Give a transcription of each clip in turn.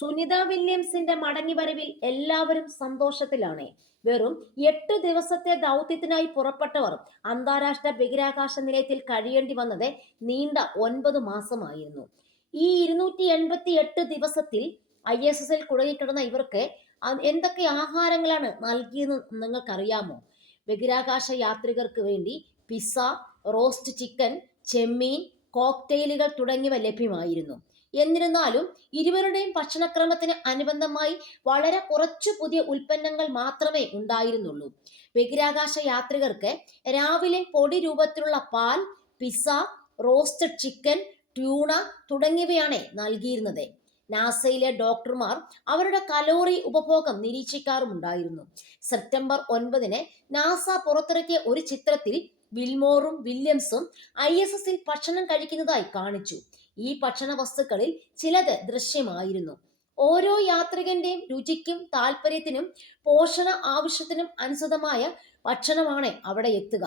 സുനിത വില്യംസിന്റെ മടങ്ങിവരവിൽ എല്ലാവരും സന്തോഷത്തിലാണ്. വെറും 8 ദിവസത്തെ ദൗത്യത്തിനായി പുറപ്പെട്ടവർ അന്താരാഷ്ട്ര ബഹിരാകാശ നിലയത്തിൽ കഴിയേണ്ടി വന്നത് നീണ്ട 9 മാസമായിരുന്നു. ഈ 288 ദിവസത്തിൽ ISS കുടുങ്ങിക്കിടന്ന ഇവർക്ക് എന്തൊക്കെ ആഹാരങ്ങളാണ് നൽകിയെന്ന് നിങ്ങൾക്കറിയാമോ? ബഹിരാകാശ യാത്രികർക്ക് വേണ്ടി പിസ്സ, റോസ്റ്റ് ചിക്കൻ, ചെമ്മീൻ, കോക്ടെയിലുകൾ തുടങ്ങിയവ ലഭ്യമായിരുന്നു. എന്നിരുന്നാലും ഇരുവരുടെയും ഭക്ഷണക്രമത്തിന് അനുബന്ധമായി വളരെ കുറച്ചു പുതിയ ഉൽപ്പന്നങ്ങൾ മാത്രമേ ഉണ്ടായിരുന്നുള്ളൂ. ബഹിരാകാശ യാത്രികർക്ക് രാവിലെ പൊടി രൂപത്തിലുള്ള പാൽ, പിസ്സ, റോസ്റ്റഡ് ചിക്കൻ, ട്യൂണ തുടങ്ങിയവയാണ് നൽകിയിരുന്നത്. നാസയിലെ ഡോക്ടർമാർ അവരുടെ കലോറി ഉപഭോഗം നിരീക്ഷിക്കാറുമുണ്ടായിരുന്നു. സെപ്റ്റംബർ 9 നാസ പുറത്തിറക്കിയ ഒരു ചിത്രത്തിൽ വിൽമോറും വില്യംസും ISSൽ ഭക്ഷണം കഴിക്കുന്നതായി കാണിച്ചു. ഈ ഭക്ഷണ വസ്തുക്കളിൽ ചിലത് ദൃശ്യമായിരുന്നു. ഓരോ യാത്രികന്റെയും രുചിക്കും താല്പര്യത്തിനും പോഷണ ആവശ്യത്തിനും അനുസൃതമായ ഭക്ഷണമാണ് അവിടെ എത്തുക.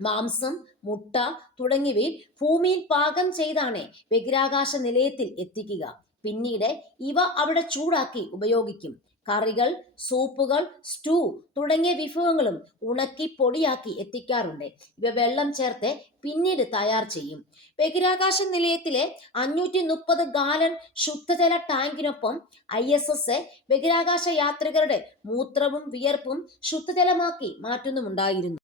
മാംസം, മുട്ട തുടങ്ങിയവയിൽ ഭൂമിയിൽ പാകം ചെയ്താണ് ബഹിരാകാശ നിലയത്തിൽ എത്തിക്കുക. പിന്നീട് ഇവ അവിടെ ചൂടാക്കി ഉപയോഗിക്കും. കറികൾ, സൂപ്പുകൾ, സ്റ്റൂ തുടങ്ങിയ വിഭവങ്ങളും ഉണക്കി പൊടിയാക്കി എത്തിക്കാറുണ്ട്. ഇവ വെള്ളം ചേർത്ത് പിന്നീട് തയ്യാർ ചെയ്യും. ബഹിരാകാശ നിലയത്തിലെ 530 ഗാലൻ ശുദ്ധജല ടാങ്കിനൊപ്പം ISS ബഹിരാകാശ യാത്രികരുടെ മൂത്രവും വിയർപ്പും ശുദ്ധജലമാക്കി മാറ്റുന്നുമുണ്ടായിരുന്നു.